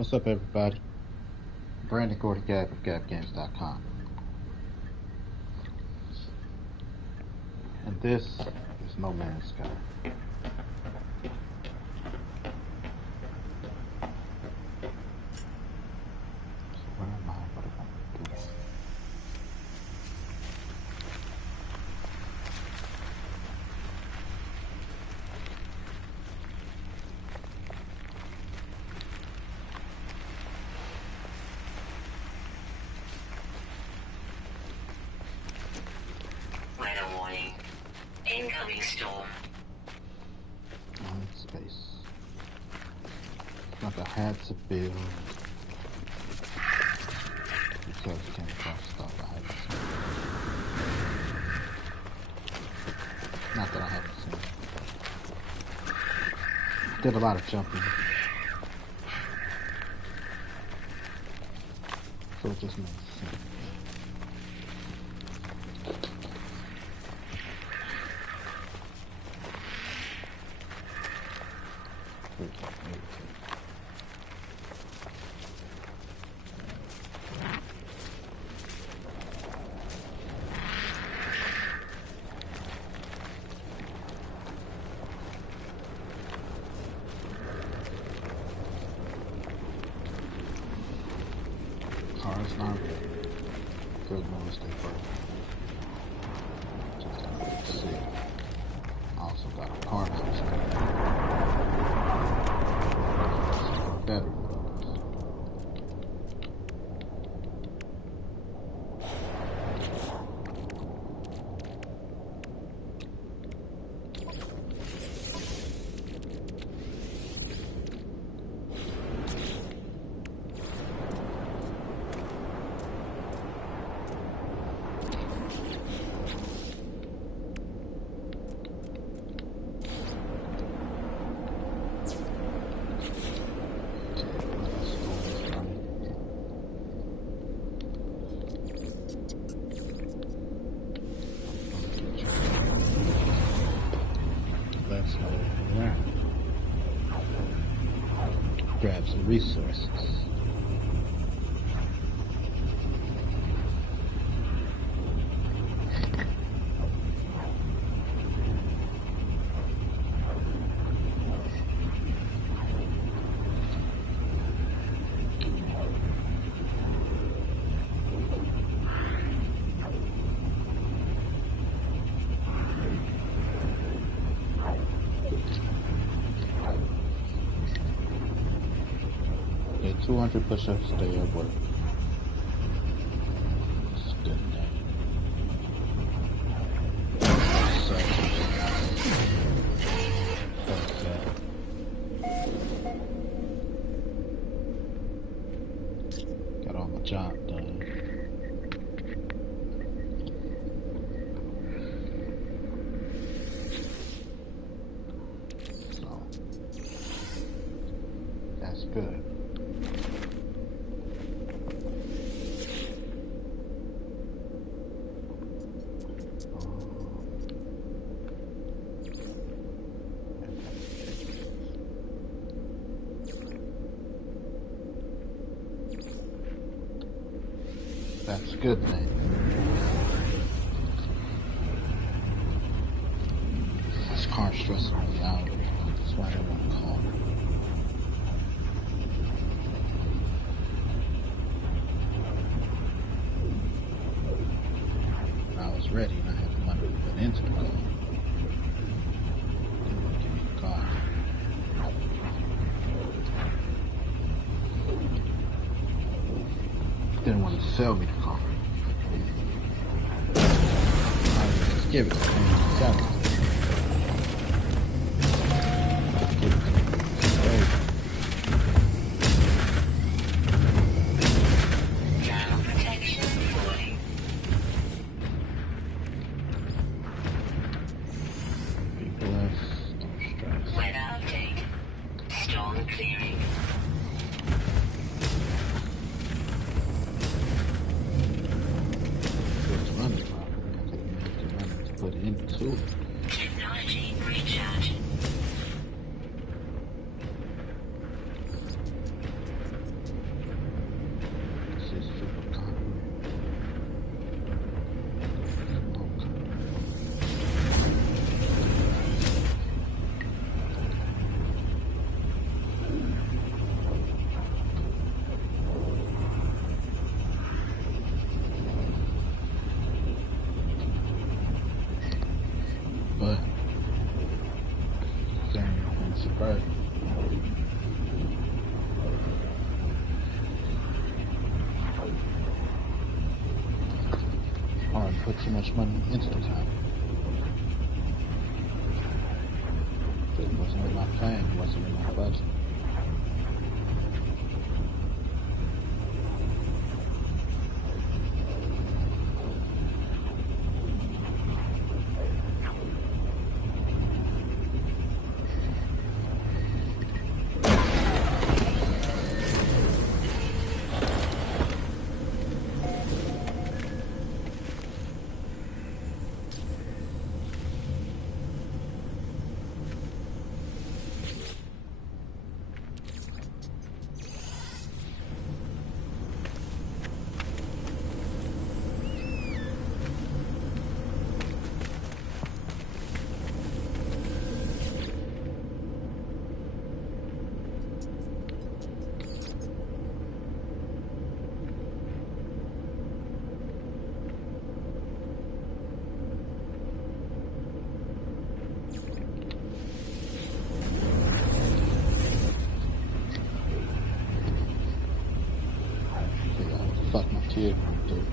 What's up, everybody? Brandon Gordy Gab of GabGames.com. And this is No Man's Sky. So where am I? What am I doing? Weather warning. Incoming storm. On space. Like I had to build because it came across stuff I haven't seen. Not that I haven't seen. Did a lot of jumping. So it just makes sense. Car's not ready. Good news, they first. Just gotta see. I also got a part outside. Better ones. Let's go around. Grab some resources. Okay, 200 push-ups a day at work. It's good. So, that's got all my job done. So, that's good. That's a good thing. This car's stressing me out. That's why I don't want to call her. When I was ready and I had the money to put into the car. Didn't want to give me the car. Didn't want to sell me the car. Just give it to me. Sell it. Give it to me. Hey. Channel protection falling. Be blessed. Don't stress. Weather update. Storm clearing. It's running properly. I could have made the money to put into it. Technology recharge. but it's surprising. Hard to put too much money into the town. It wasn't in my plan, it wasn't in my budget. Fuck my kid, dude.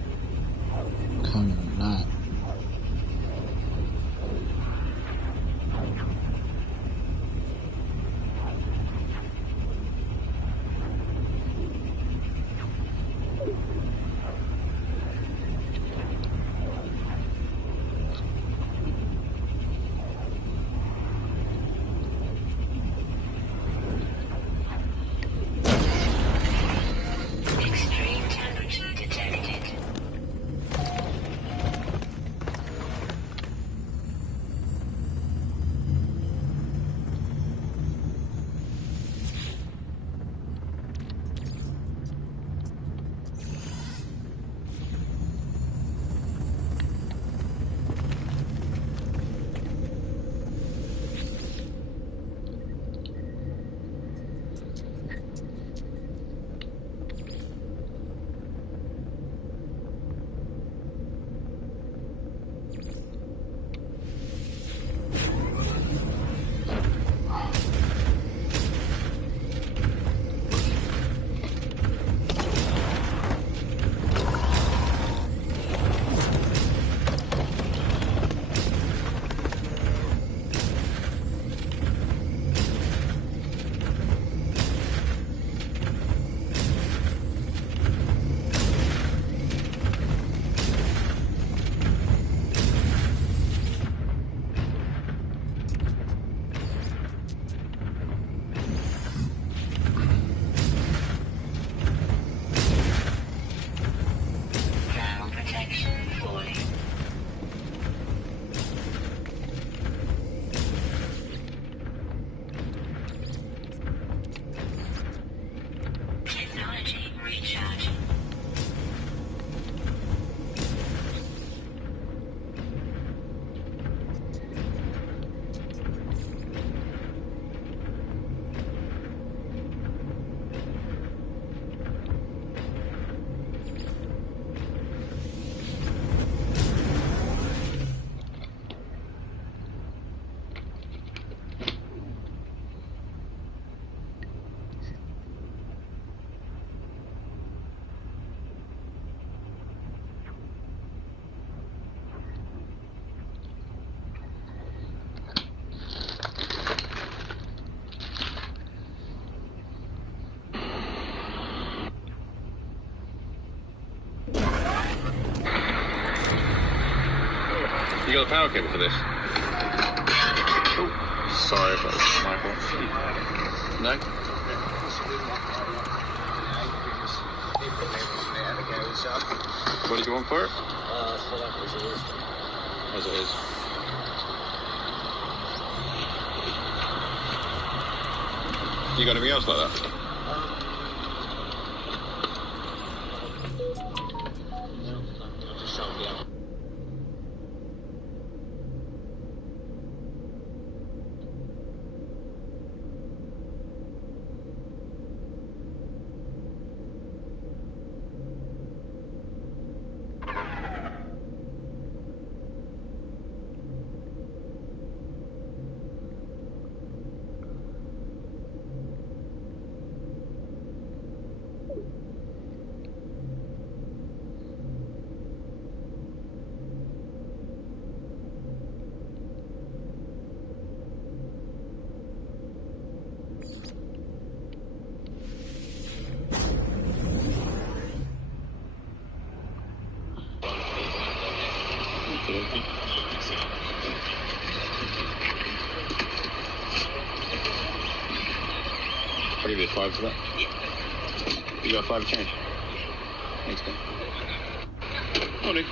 Coming or not. Extreme temperature detected. Ground protection falling. Technology recharging. You got a power cable for this? Oh, sorry if that was my fault. No? What did you want for it? As it is. You got anything else like that? I'll give you a 5 for that. You got 5 change. Thanks, man. Morning.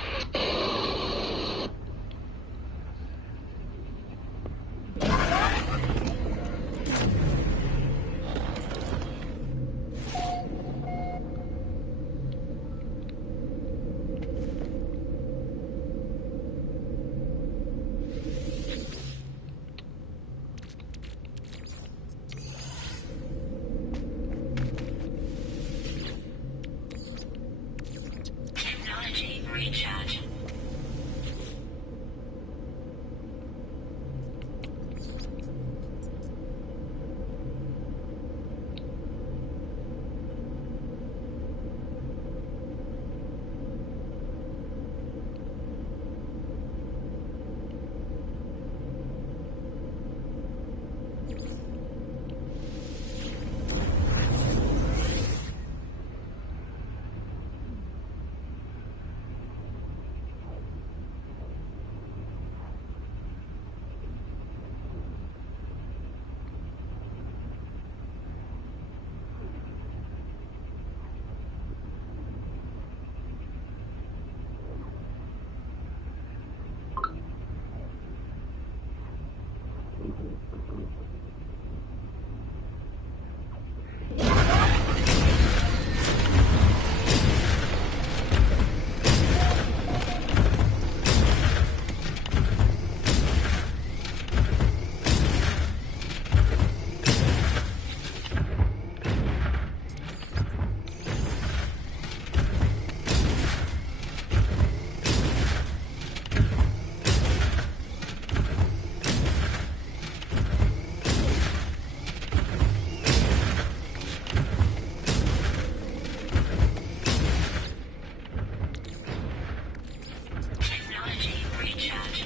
Technology recharge. Technology recharge.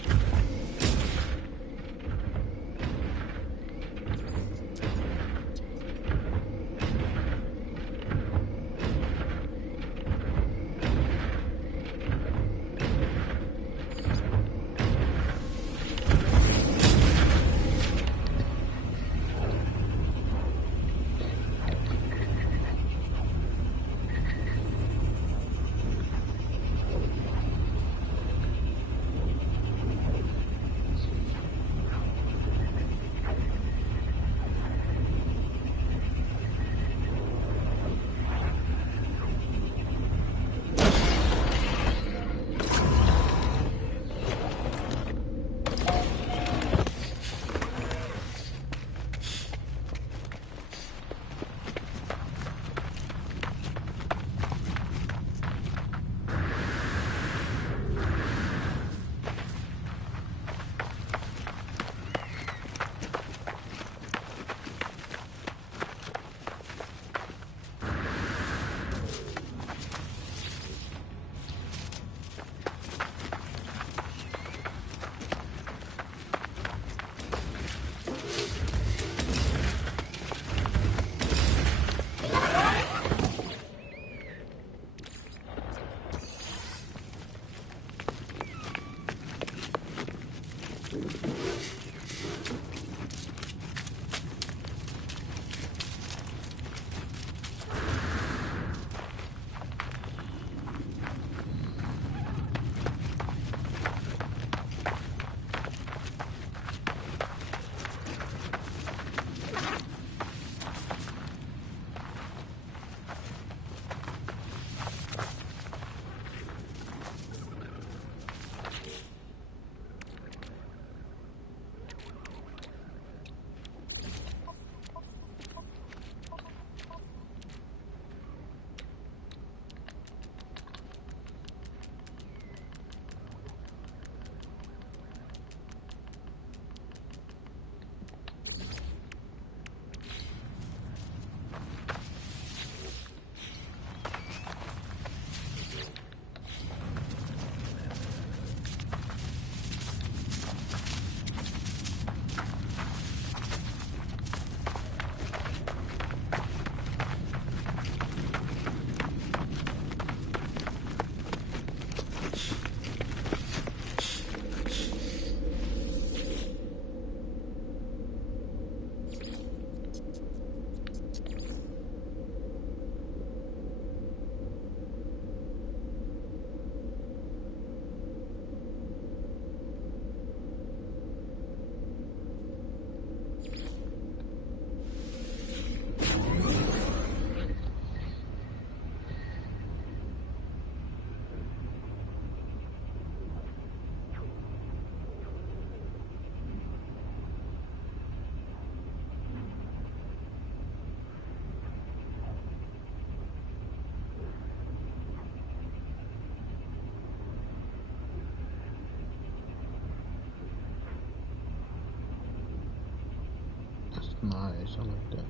Nice, I like that.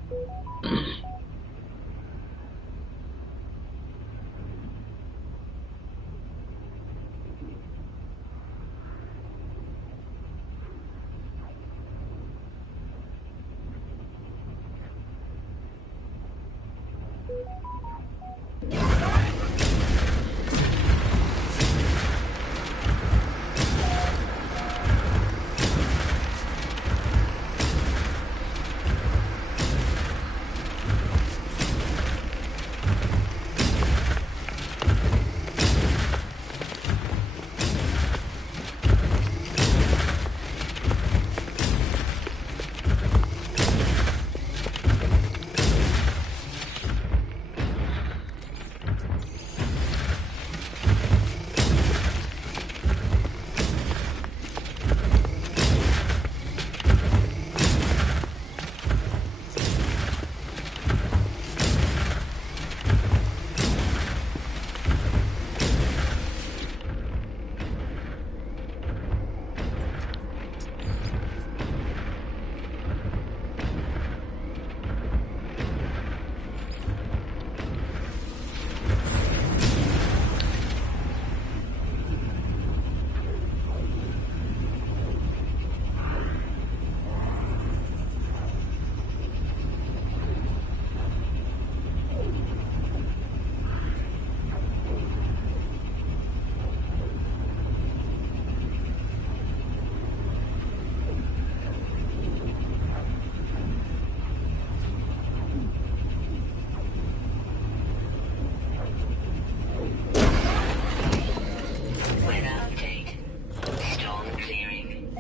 Weather update. Storm clearing.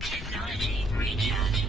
Technology recharge.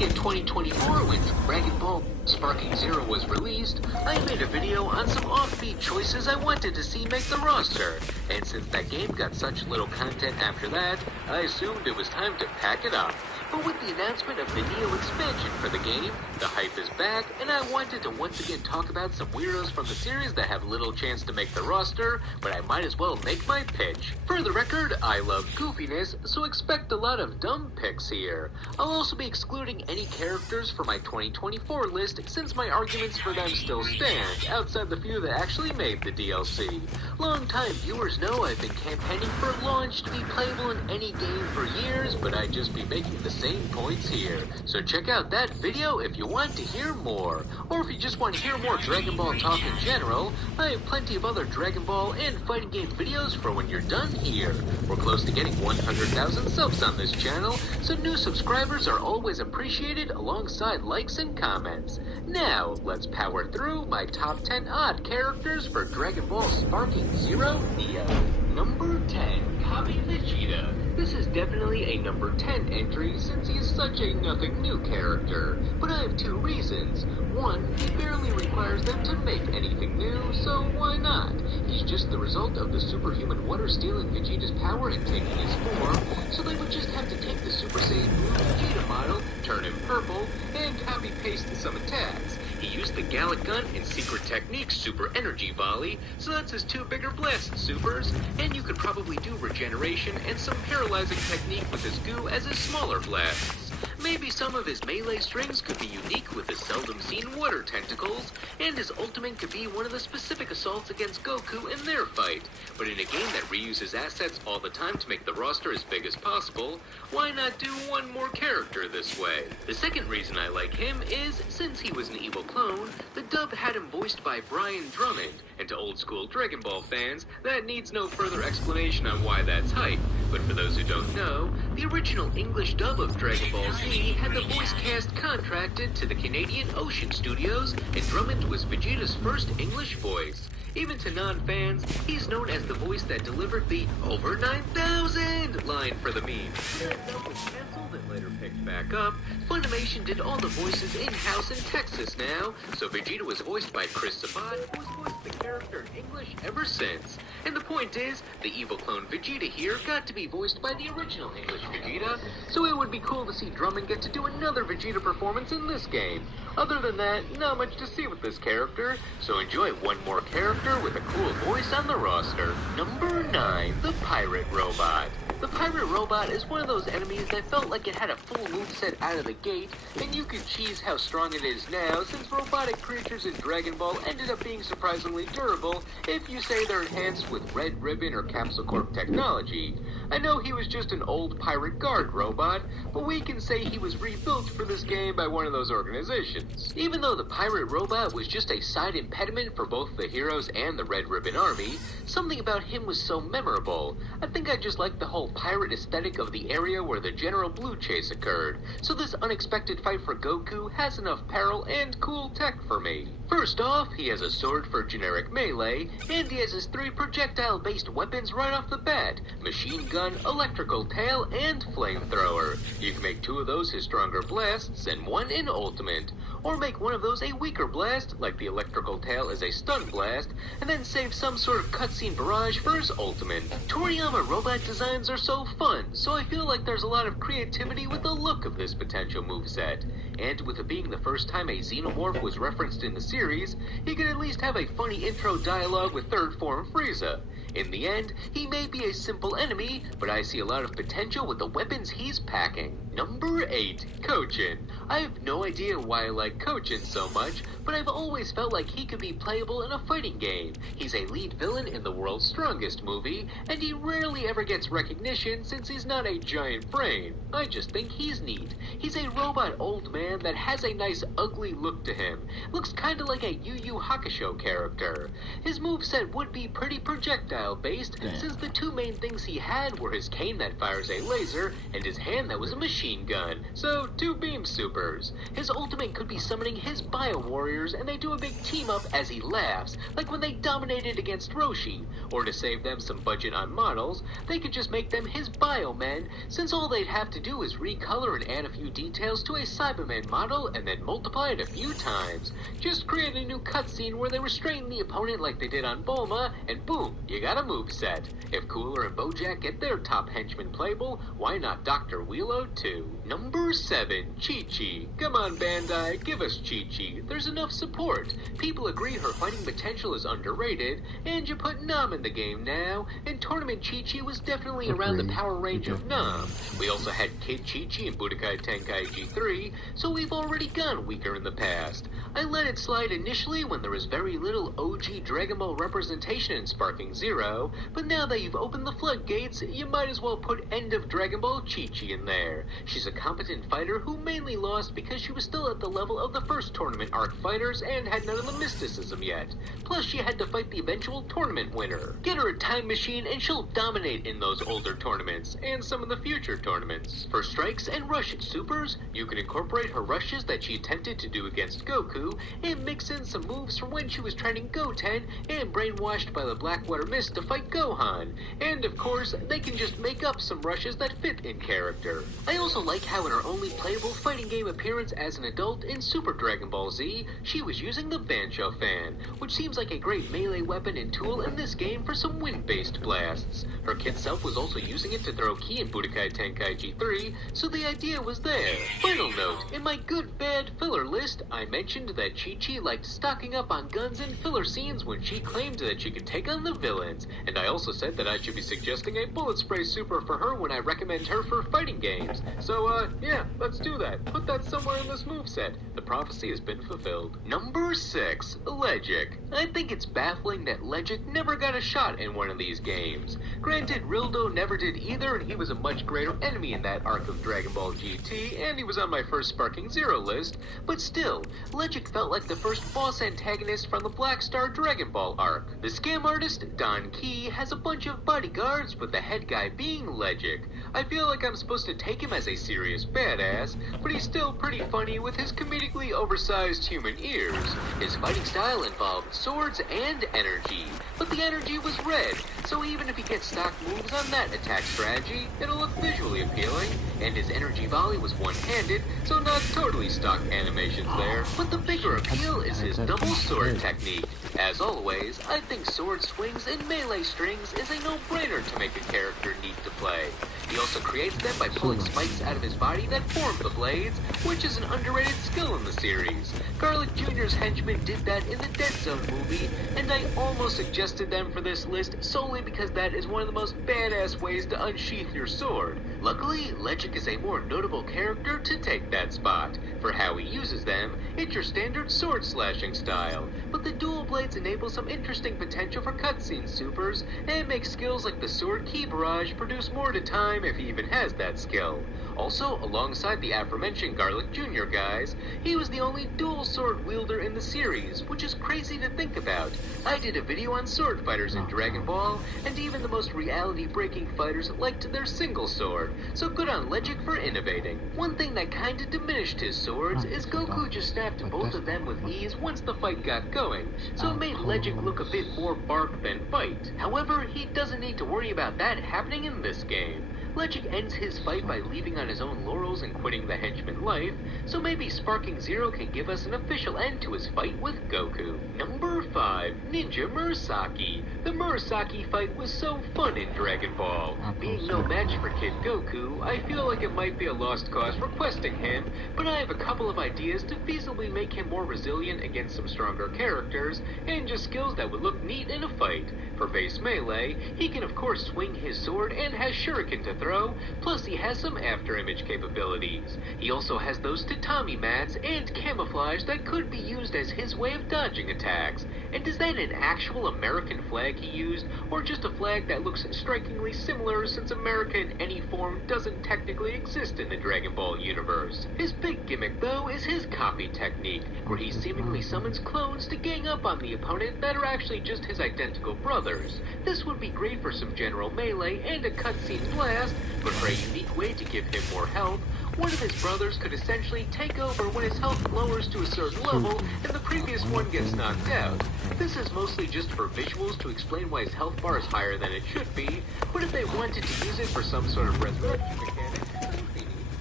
Back in 2024, when Dragon Ball Sparking Zero was released, I made a video on some offbeat choices I wanted to see make the roster. And since that game got such little content after that, I assumed it was time to pack it up. But with the announcement of the Neo expansion for the game, the hype is back, and I wanted to once again talk about some weirdos from the series that have little chance to make the roster, but I might as well make my pitch. For the record, I love goofiness, so expect a lot of dumb picks here. I'll also be excluding any characters for my 2024 list, since my arguments for them still stand, outside the few that actually made the DLC. Long-time viewers know I've been campaigning for launch to be playable in any game for years, but I'd just be making the same points here. So check out that video if you want to hear more. Or if you just want to hear more Dragon Ball talk in general, I have plenty of other Dragon Ball and fighting game videos for when you're done here. We're close to getting 100,000 subs on this channel, so new subscribers are always appreciated alongside likes and comments. Now, let's power through my top 10 odd characters for Dragon Ball Sparking Zero Neo. Number 10, Kabi Vegeta. This is definitely a number 10 entry since he is such a nothing new character, but I have two reasons. One, he barely requires them to make anything new, so why not? He's just the result of the superhuman water stealing Vegeta's power and taking his form, so they would just have to take the Super Saiyan Blue Vegeta model, turn him purple, and copy-paste some attacks. He used the Gallic Gun and Secret Techniques Super Energy Volley, so that's his two bigger blast supers, and you could probably do regeneration and some paralyzing technique with his goo as his smaller blasts. Maybe some of his melee strings could be unique with his seldom-seen water tentacles, and his ultimate could be one of the specific assaults against Goku in their fight. But in a game that reuses assets all the time to make the roster as big as possible, why not do one more character this way? The second reason I like him is, since he was an evil clone, the dub had him voiced by Brian Drummond, and to old-school Dragon Ball fans, that needs no further explanation on why that's hype. But for those who don't know, the original English dub of Dragon Ball Z had the voice cast contracted to the Canadian Ocean Studios, and Drummond was Vegeta's first English voice. Even to non-fans, he's known as the voice that delivered the "over 9,000" line for the meme. That dub was canceled and later picked back up. Funimation did all the voices in-house in Texas now, so Vegeta was voiced by Chris Sabat, who has voiced the character in English ever since. And the point is, the evil clone Vegeta here got to be voiced by the original English Vegeta, so it would be cool to see Drummond get to do another Vegeta performance in this game. Other than that, not much to see with this character, so enjoy one more character with a cool voice on the roster. Number 9, the Pirate Robot. The Pirate Robot is one of those enemies that felt like it had a full moveset out of the gate, and you could cheese how strong it is now, since robotic creatures in Dragon Ball ended up being surprisingly durable if you say they're enhanced with Red Ribbon or Capsule Corp technology. I know he was just an old pirate guard robot, but we can say he was rebuilt for this game by one of those organizations. Even though the Pirate Robot was just a side impediment for both the heroes and the Red Ribbon Army, something about him was so memorable. I think I just liked the whole pirate aesthetic of the area where the General Blue chase occurred, so this unexpected fight for Goku has enough peril and cool tech for me. First off, he has a sword for generic melee, and he has his 3 projectile-based weapons right off the bat: machine gun, electrical tail, and flamethrower. You can make 2 of those his stronger blasts, and 1 in ultimate. Or make one of those a weaker blast, like the electrical tail is a stun blast, and then save some sort of cutscene barrage for his ultimate. Toriyama robot designs are so fun, so I feel like there's a lot of creativity with the look of this potential moveset. And with it being the first time a xenomorph was referenced in the series, he could at least have a funny intro dialogue with third form Frieza. In the end, he may be a simple enemy, but I see a lot of potential with the weapons he's packing. Number 8, Kochin. I have no idea why I like Kochin so much, but I've always felt like he could be playable in a fighting game. He's a lead villain in the World's Strongest movie, and he rarely ever gets recognition since he's not a giant brain. I just think he's neat. He's a robot old man that has a nice ugly look to him. Looks kinda like a Yu Yu Hakusho character. His moveset would be pretty projectile based, since the 2 main things he had were his cane that fires a laser and his hand that was a machine gun, so 2 beam supers. His ultimate could be summoning his Bio Warriors and they do a big team up as he laughs, like when they dominated against Roshi. Or to save them some budget on models, they could just make them his Bio Men, since all they'd have to do is recolor and add a few details to a Cyberman Man model and then multiply it a few times. Just create a new cutscene where they restrain the opponent like they did on Bulma, and boom, you got a moveset. If Cooler and Bojack get their top henchman playable, why not Dr. Wheelo too? Number 7, Chi-Chi. Come on, Bandai, give us Chi-Chi. There's enough support. People agree her fighting potential is underrated, and you put Nam in the game now, and Tournament Chi-Chi was definitely around the power range of Nam. We also had Kid Chi-Chi in Budokai Tenkaichi 3, so we've already gone weaker in the past. I let it slide initially when there was very little OG Dragon Ball representation in Sparking Zero, but now that you've opened the floodgates, you might as well put End of Dragon Ball Chi-Chi in there. She's a competent fighter who mainly lost because she was still at the level of the first tournament arc fighters and had none of the mysticism yet. Plus she had to fight the eventual tournament winner. Get her a time machine and she'll dominate in those older tournaments, and some of the future tournaments. For strikes and rush supers, you can incorporate her rushes that she attempted to do against Goku, and mix in some moves from when she was training Goten and brainwashed by the Blackwater Mist to fight Gohan. And of course, they can just make up some rushes that fit in character. I also like how in her only playable fighting game appearance as an adult in Super Dragon Ball Z, she was using the Bancho fan, which seems like a great melee weapon and tool in this game for some wind-based blasts. Her kid self was also using it to throw ki in Budokai Tenkaichi 3, so the idea was there. Final note, in my good bad filler list, I mentioned that Chi-Chi liked stocking up on guns and filler scenes when she claimed that she could take on the villains, and I also said that I should be suggesting a bullet spray super for her when I recommend her for fighting games. So, yeah, let's do that. Put that somewhere in this moveset. The prophecy has been fulfilled. Number 6, Legic. I think it's baffling that Legic never got a shot in one of these games. Granted, Rildo never did either, and he was a much greater enemy in that arc of Dragon Ball GT, and he was on my first Sparking Zero list, but still, Legic felt like the first boss antagonist from the Black Star Dragon Ball arc. The scam artist, Don Key, has a bunch of bodyguards, with the head guy being Legic. I feel like I'm supposed to take him as a serious badass, but he's still pretty funny with his comedically oversized human ears. His fighting style involved swords and energy, but the energy was red, so even if he gets stock moves on that attack strategy, it'll look visually appealing, and his energy volley was one-handed, so not totally stock animations there. But the bigger appeal is his double sword technique. As always, I think sword swings and melee strings is a no-brainer to make a character neat to play. He also creates them by pulling spikes out of his body that form the blades, which is an underrated skill in the series. Garlic Jr.'s henchmen did that in the Dead Zone movie, and I almost suggested them for this list solely because that is one of the most badass ways to unsheath your sword. Luckily, Legic is a more notable character to take that spot. For how he uses them, it's your standard sword slashing style, but the dual blades enable some interesting potential for cutscene supers, and make skills like the sword ki barrage produce more at a time if he even has that skill. Also, alongside the aforementioned Garlic Jr. guys, he was the only dual sword wielder in the series, which is crazy to think about. I did a video on sword fighters in Dragon Ball, and even the most reality-breaking fighters liked their single sword, so good on Legic for innovating. One thing that kinda diminished his swords is Goku just snapped both of them with ease once the fight got going, so it made Legic look a bit more bark than bite. However, he doesn't need to worry about that happening in this game. Legic ends his fight by leaving on his own laurels and quitting the henchman life, so maybe Sparking Zero can give us an official end to his fight with Goku. Number 5, Ninja Murasaki. The Murasaki fight was so fun in Dragon Ball. Being no match for Kid Goku, I feel like it might be a lost cause requesting him, but I have a couple of ideas to feasibly make him more resilient against some stronger characters, and just skills that would look neat in a fight. For base melee, he can of course swing his sword and has shuriken to throw, plus he has some after-image capabilities. He also has those tatami mats and camouflage that could be used as his way of dodging attacks. And is that an actual American flag he used, or just a flag that looks strikingly similar since America in any form doesn't technically exist in the Dragon Ball universe? His big gimmick though is his copy technique, where he seemingly summons clones to gang up on the opponent that are actually just his identical brothers. This would be great for some general melee and a cutscene blast, but for a unique way to give him more health, one of his brothers could essentially take over when his health lowers to a certain level and the previous one gets knocked out. This is mostly just for visuals to explain why his health bar is higher than it should be, but if they wanted to use it for some sort of resurrection mechanic,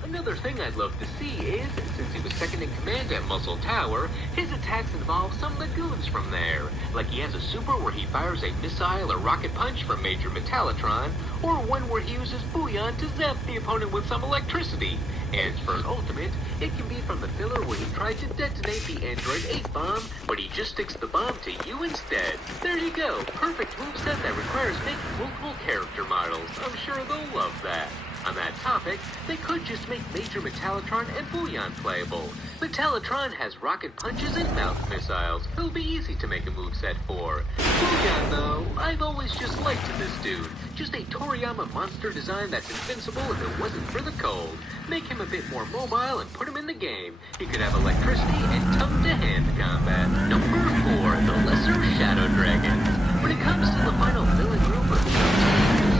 Another thing I'd love to see is, since he was second in command at Muscle Tower, his attacks involve some of the goons from there. Like he has a super where he fires a missile or rocket punch from Major Metallitron, or one where he uses Booyah to zap the opponent with some electricity. And for an ultimate, it can be from the filler where he tried to detonate the Android 8 bomb, but he just sticks the bomb to you instead. There you go, perfect moveset that requires making multiple character models. I'm sure they'll love that. On that topic, they could just make Major Metallitron and Booyah playable. Metallitron has rocket punches and mouth missiles. It'll be easy to make a moveset for. Booyah, though, I've always just liked this dude. Just a Toriyama monster design that's invincible if it wasn't for the cold. Make him a bit more mobile and put him in the game. He could have electricity and tongue-to-hand combat. Number 4, the Lesser Shadow Dragons. When it comes to the final villain group of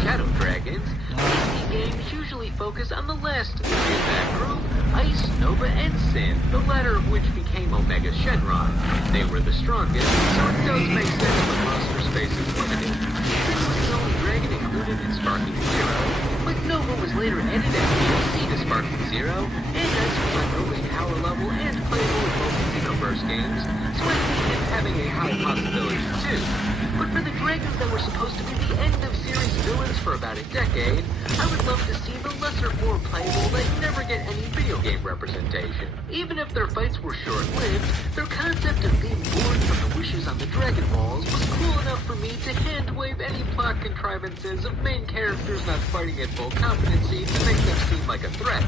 Shadow Dragons, PC games usually focus on the last in that group, Ice, Nova, and Sin, the latter of which became Omega Shenron. They were the strongest, so it does make sense when monster space is limited. Sin was the only dragon included in Sparking Zero, but Nova was later added as DLC to Sparking Zero, and Ice was on Nova's power level and playable in both Xenoverse games, so I see him having a high possibility too. But for the dragons that were supposed to be the end of series villains for about a decade, I would love to see the lesser form playable that never get any video game representation. Even if their fights were short-lived, their concept of being born from the wishes on the Dragon Balls was cool enough for me to hand-wave any plot contrivances of main characters not fighting at full competency to make them seem like a threat.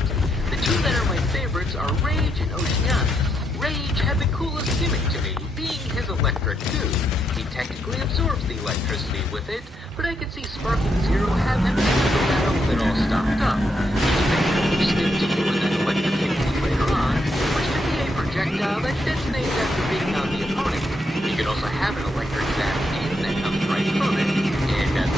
The two that are my favorites are Rage and Oceanus. Rage had the coolest gimmick to me, being his electric goo. He technically absorbs the electricity with it, but I could see Sparking Zero have him enter the battle with it all stopped up. He can stick to you with that electrocution later on, which could be a projectile that detonates after beating on the opponent. He could also have an electric zap in that comes right from it, and that's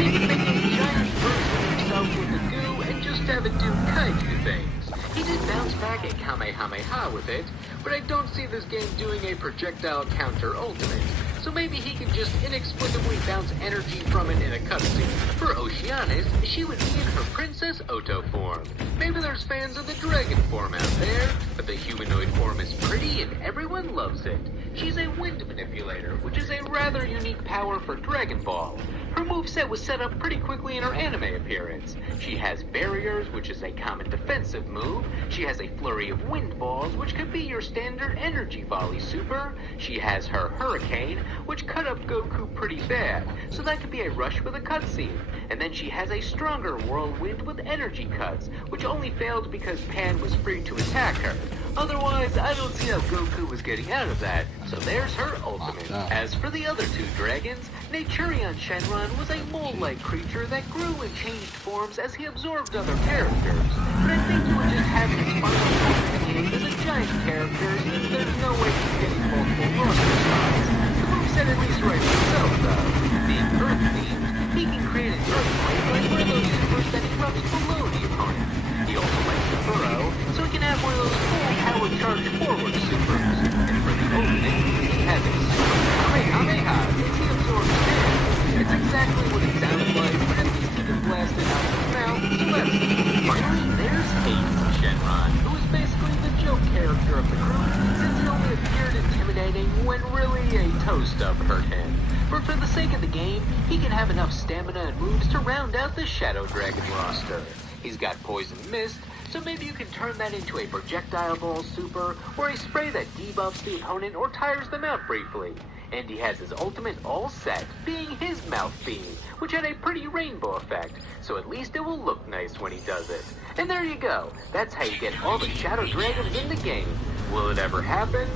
he can make a giant version of himself with the goo and just have it do kaiju things. He did bounce back a Kamehameha with it, but I don't see this game doing a projectile counter ultimate, so maybe he can just inexplicably bounce energy from it in a cutscene. For Oceanus, she would be in her Princess Oto form. Maybe there's fans of the dragon form out there, but the humanoid form is pretty and everyone loves it. She's a wind manipulator, which is a rather unique power for Dragon Ball. Her moveset was set up pretty quickly in her anime appearance. She has barriers, which is a common defensive move. She has a flurry of wind balls, which could be your standard energy volley super. She has her Hurricane, which cut up Goku pretty bad, so that could be a rush with a cutscene. And then she has a stronger Whirlwind with energy cuts, which only failed because Pan was free to attack her. Otherwise, I don't see how Goku was getting out of that, so there's her ultimate. As for the other two dragons, Naturion Shenron was a mole-like creature that grew and changed forms as he absorbed other characters. But I think you would just have his final form in the game as a giant character, since there's no way he's getting multiple roster spots. The moveset at least writes itself, though. Being Earth-themed, he can create an earthquake like one of those supers that erupts below the opponent. He also likes to burrow, so he can have one of those full-power charge forward supers. And for the ultimate, he has a super Kamehameha since he absorbs damage. It's exactly what it sounds like, but at least he can blast it out of his mouth, so let's see. Finally, there's Hades Shenron, who is basically the joke character of the group, since he only appeared intimidating when really a toe stub hurt him. But for the sake of the game, he can have enough stamina and moves to round out the Shadow Dragon roster. He's got Poison Mist, so maybe you can turn that into a projectile ball super, or a spray that debuffs the opponent or tires them out briefly. And he has his ultimate all set, being his mouth beam, which had a pretty rainbow effect, so at least it will look nice when he does it. And there you go, that's how you get all the Shadow Dragons in the game. Will it ever happen?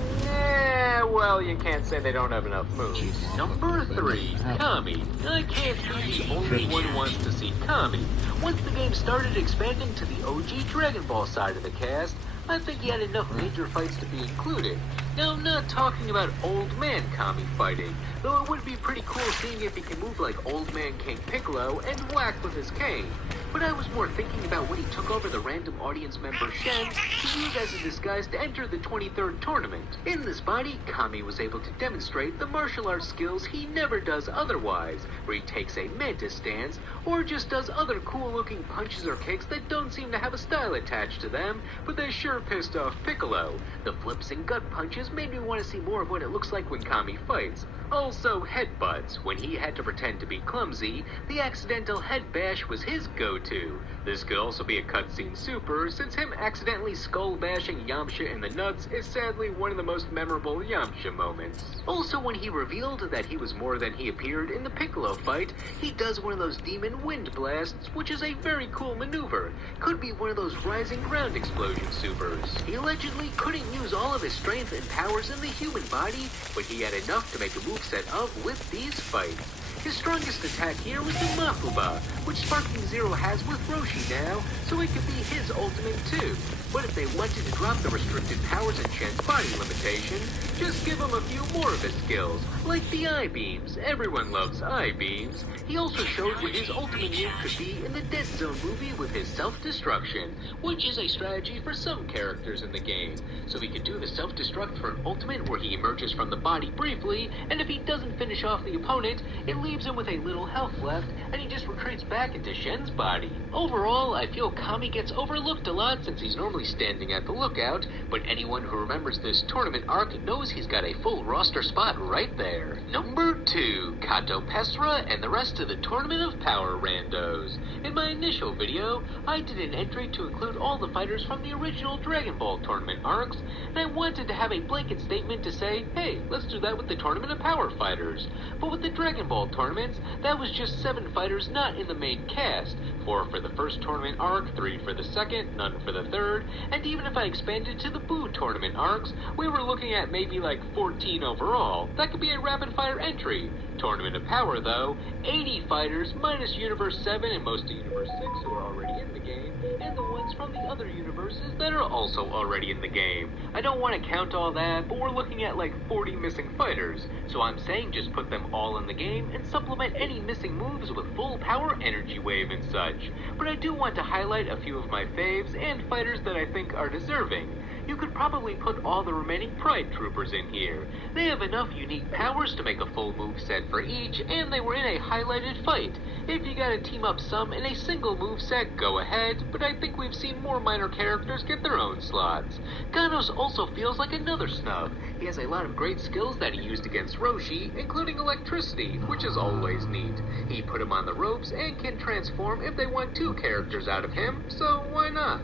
Well, you can't say they don't have enough moves. Number 3, Kami. I can't be the only one who wants to see Kami. Once the game started expanding to the OG Dragon Ball side of the cast, I think he had enough major fights to be included. Now, I'm not talking about Old Man Kami fighting, though it would be pretty cool seeing if he can move like Old Man King Piccolo and whack with his cane. but I was more thinking about when he took over the random audience member Shen to use as a disguise to enter the 23rd tournament. In this body, Kami was able to demonstrate the martial arts skills he never does otherwise, where he takes a mantis stance, or just does other cool looking punches or kicks that don't seem to have a style attached to them, but they sure pissed off Piccolo. The flips and gut punches made me want to see more of what it looks like when Kami fights. Also, headbutts. When he had to pretend to be clumsy, the accidental head bash was his go-to. This could also be a cutscene super, since him accidentally skull bashing Yamcha in the nuts is sadly one of the most memorable Yamcha moments. Also, when he revealed that he was more than he appeared in the Piccolo fight, he does one of those demon wind blasts, which is a very cool maneuver. Could be one of those rising ground explosion supers. He allegedly couldn't use all of his strength and powers in the human body, but he had enough to make a moveset of with these fights. His strongest attack here was the Mafuba, which Sparking Zero has with Roshi now, so it could be his ultimate too. But if they wanted to drop the restricted powers in Shen's body limitation, just give him a few more of his skills, like the I-beams. Everyone loves I-beams. He also showed what his ultimate move could be in the Dead Zone movie with his self-destruction, which is a strategy for some characters in the game. So he could do the self-destruct for an ultimate where he emerges from the body briefly, and if he doesn't finish off the opponent, it leaves him with a little health left, and he just retreats back into Shen's body. Overall, I feel Kami gets overlooked a lot since he's normally standing at the lookout, but anyone who remembers this tournament arc knows he's got a full roster spot right there. Number 2, Kato Pesra and the rest of the Tournament of Power randos. In my initial video, I did an entry to include all the fighters from the original Dragon Ball tournament arcs, and I wanted to have a blanket statement to say, hey, let's do that with the Tournament of Power fighters. But with the Dragon Ball tournaments, that was just 7 fighters not in the main cast, 4 for the first tournament arc, 3 for the second, none for the third, and even if I expanded to the Buu tournament arcs, we were looking at maybe like 14 overall. That could be a rapid fire entry. Tournament of Power though, 80 fighters minus Universe 7 and most of Universe 6 who are already in the game, and the ones from the other universes that are also already in the game. I don't want to count all that, but we're looking at like 40 missing fighters, so I'm saying just put them all in the game and supplement any missing moves with full power energy wave and such. But I do want to highlight a few of my faves and fighters that I think are deserving. You could probably put all the remaining Pride Troopers in here. They have enough unique powers to make a full move set for each, and they were in a highlighted fight. If you gotta team up some in a single move set, go ahead, but I think we've seen more minor characters get their own slots. Ganos also feels like another snub. He has a lot of great skills that he used against Roshi, including electricity, which is always neat. He put him on the ropes and can transform if they want 2 characters out of him, so why not?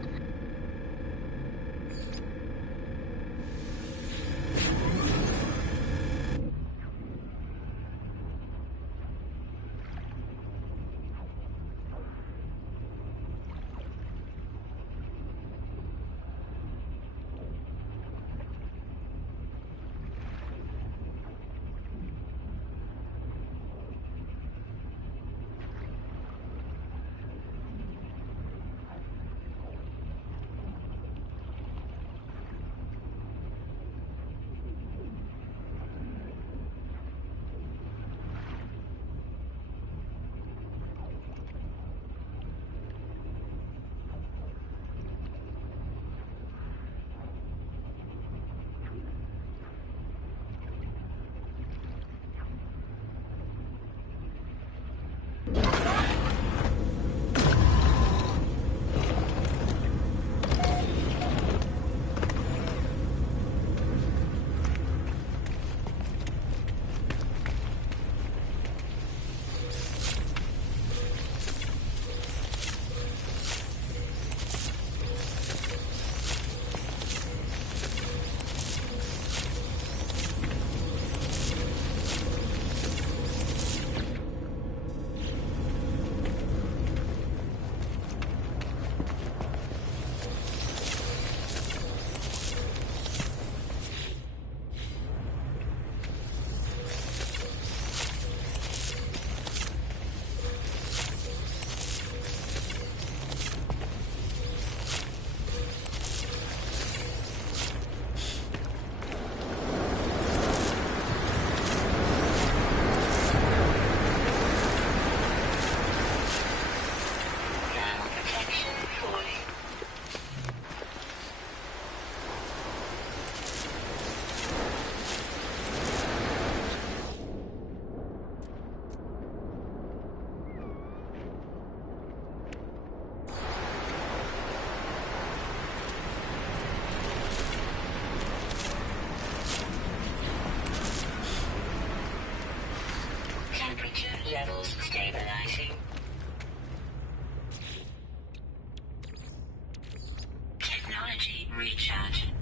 Stabilizing. Technology recharge.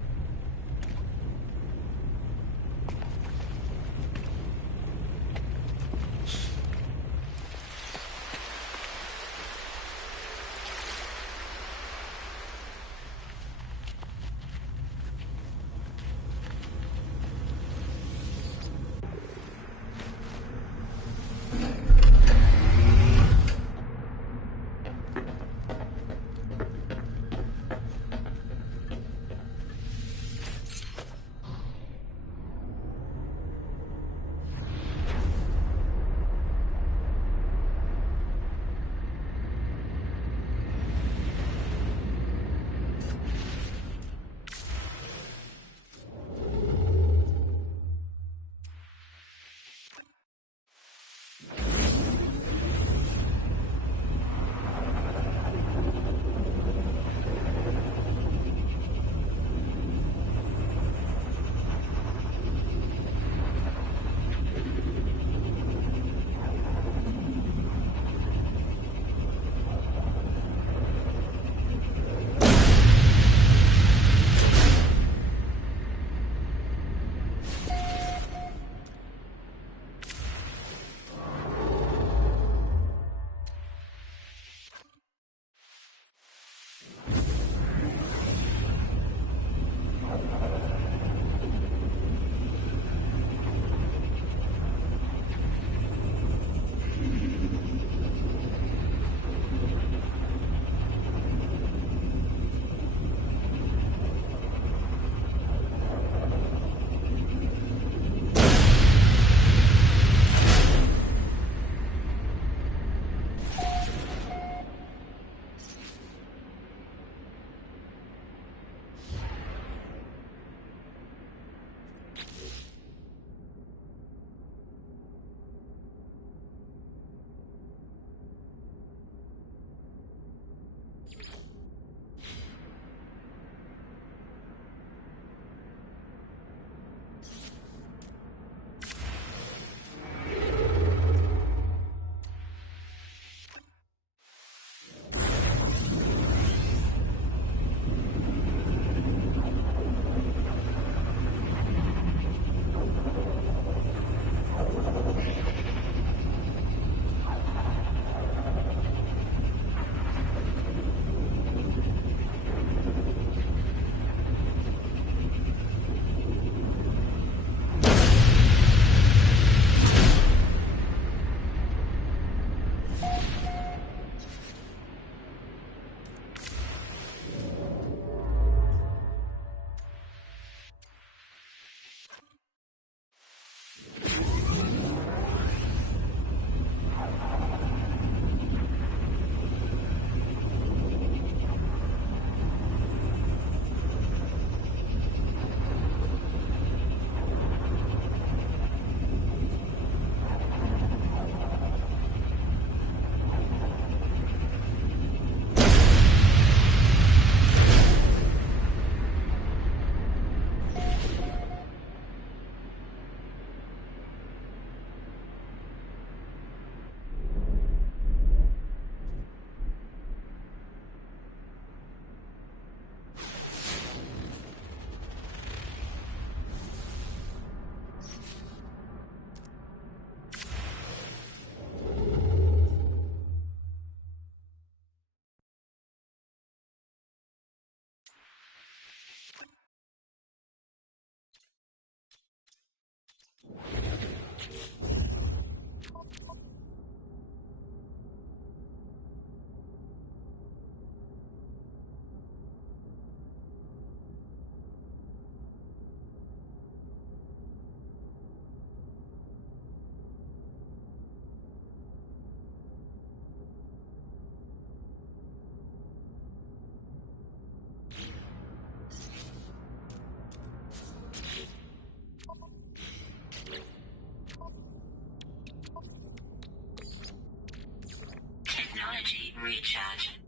Recharge.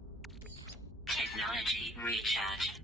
Technology recharge.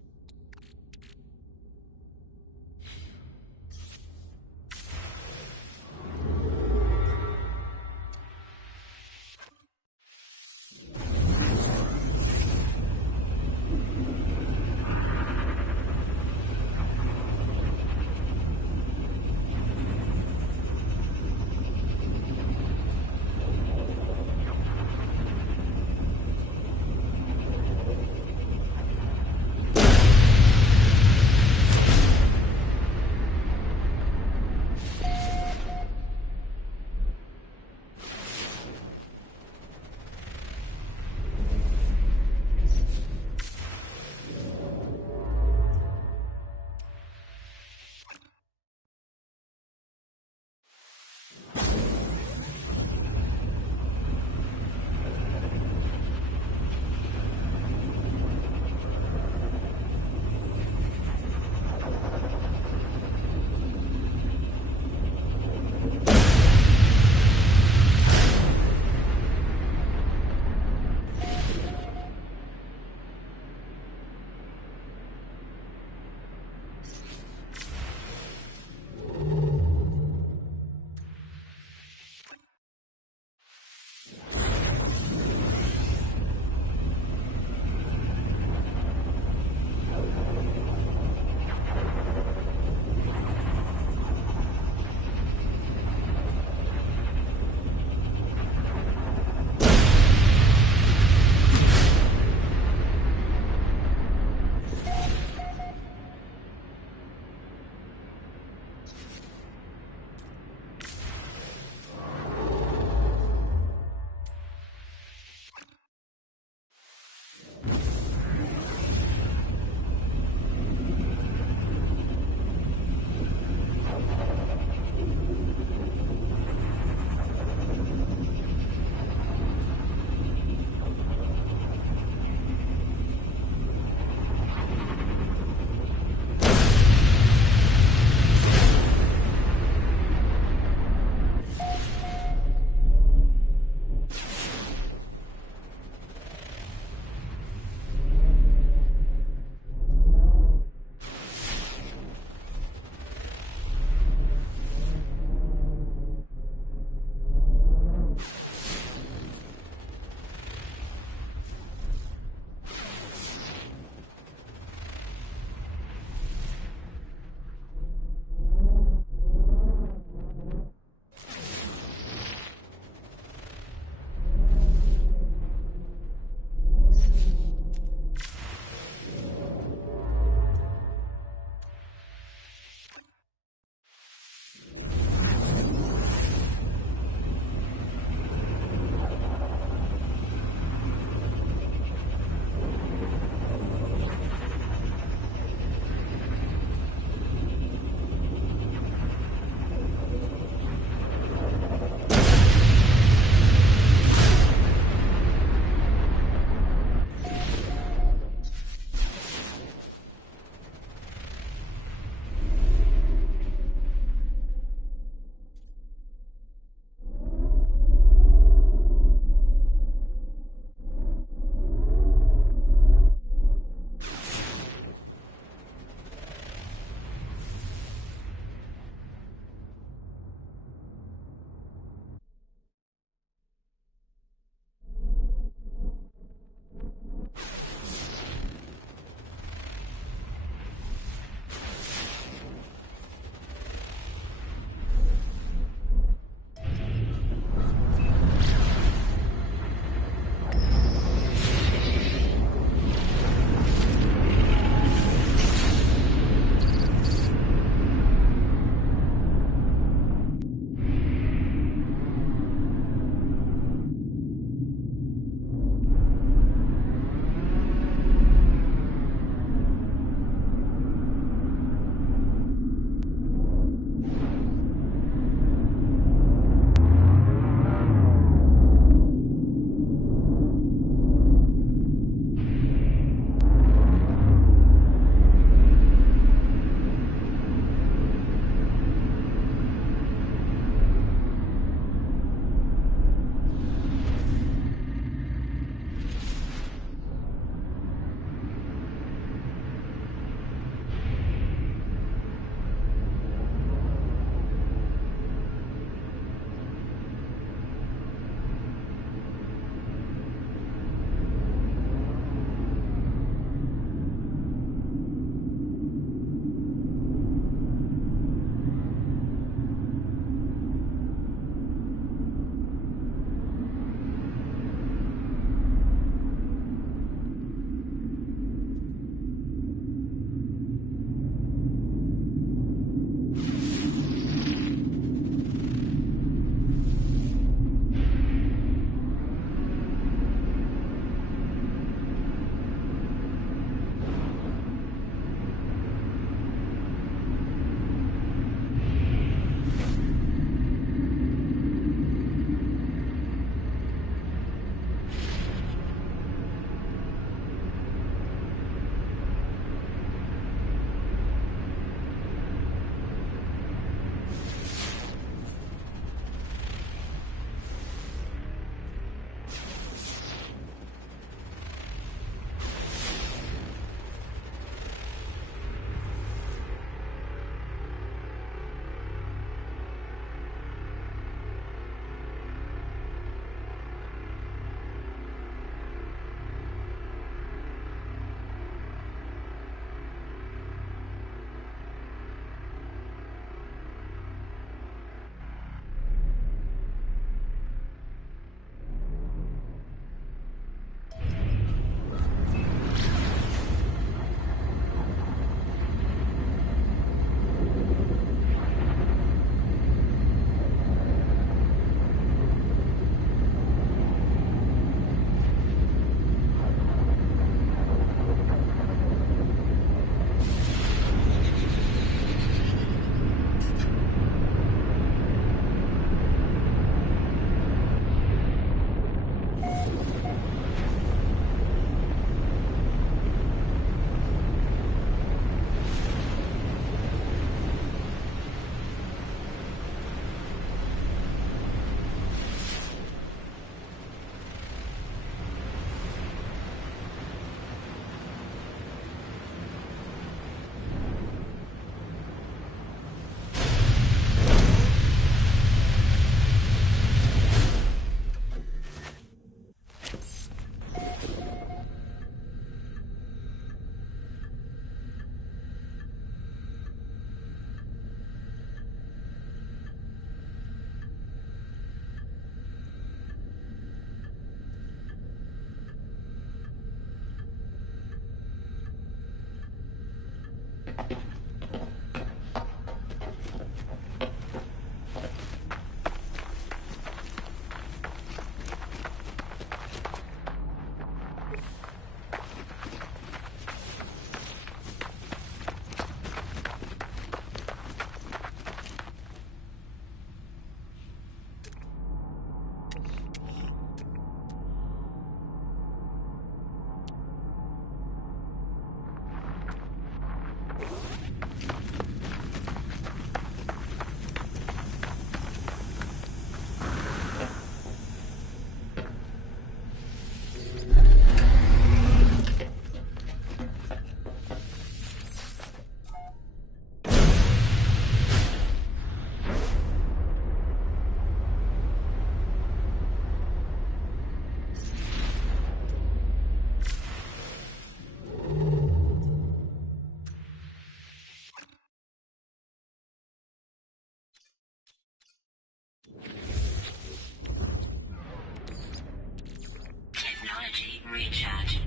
Technology recharge.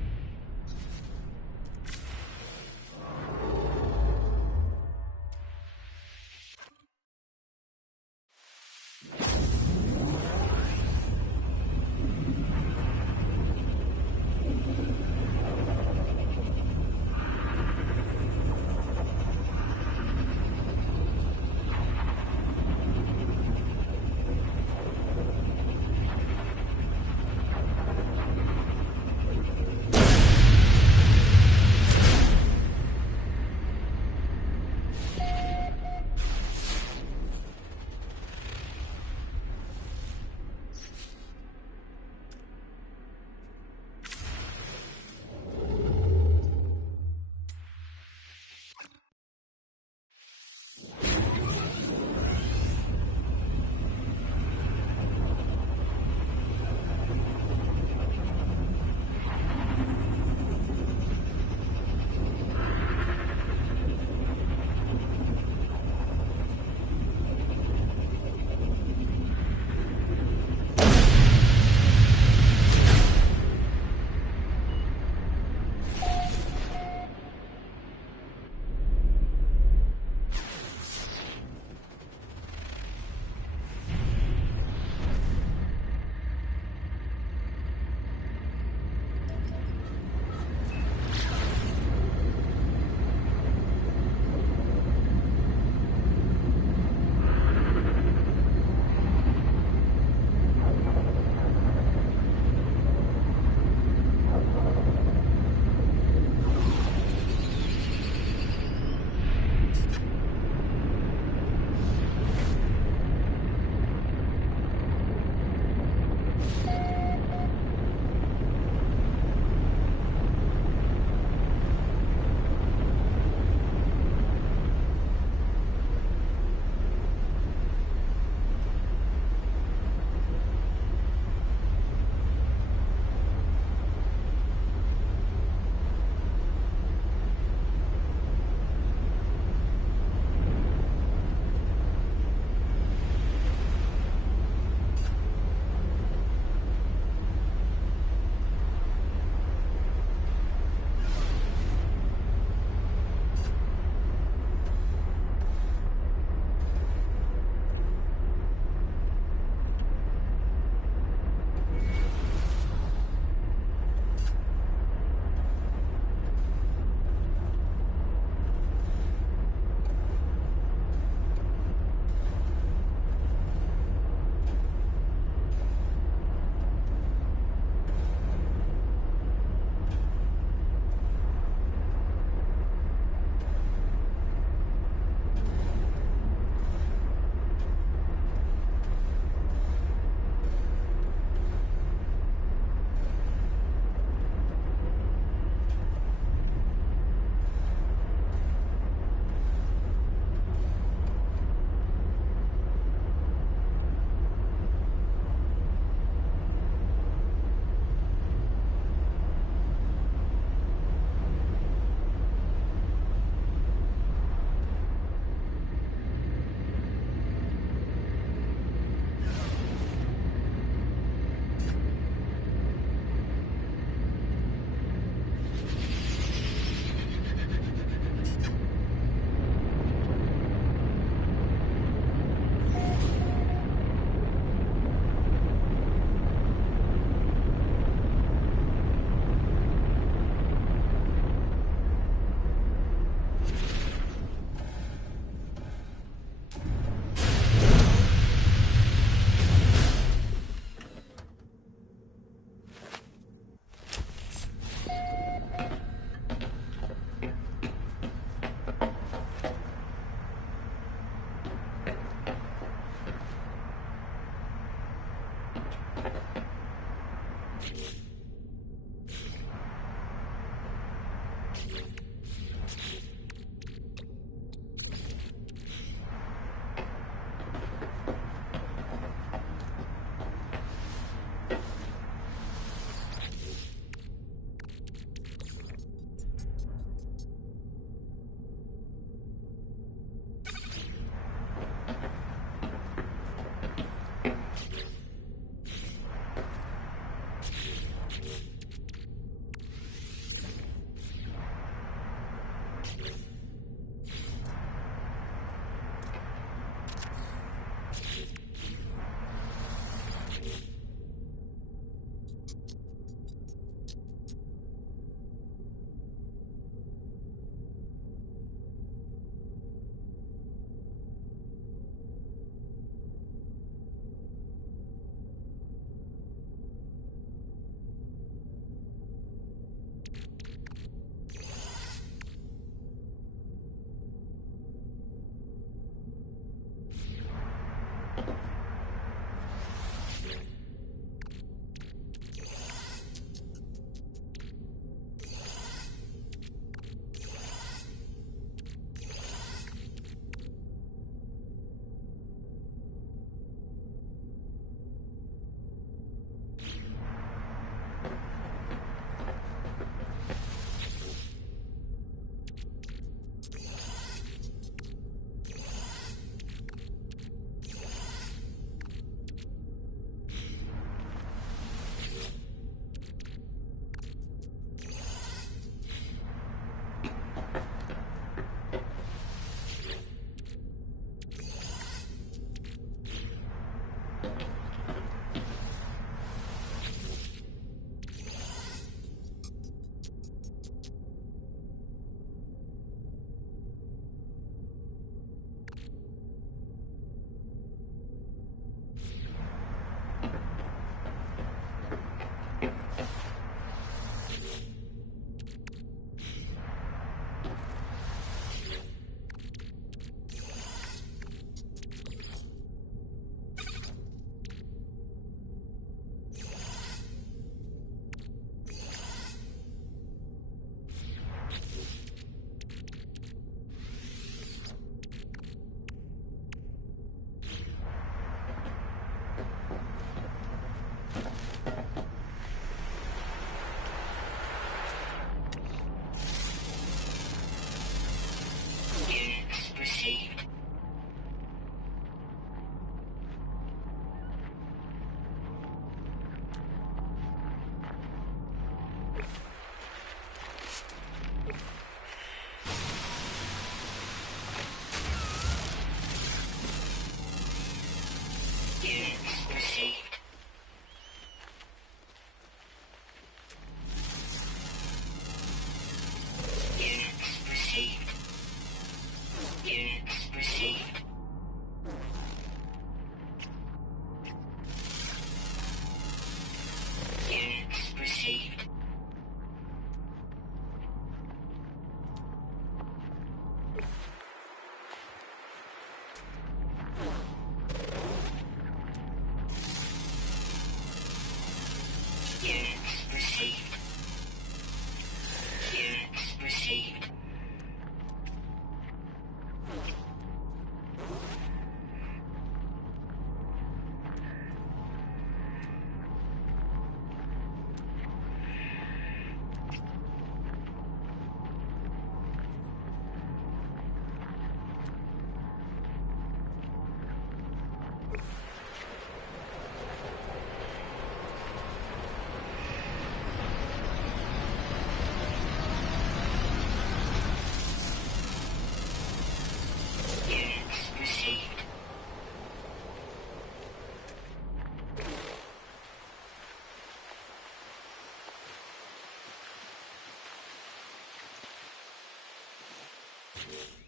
Bye.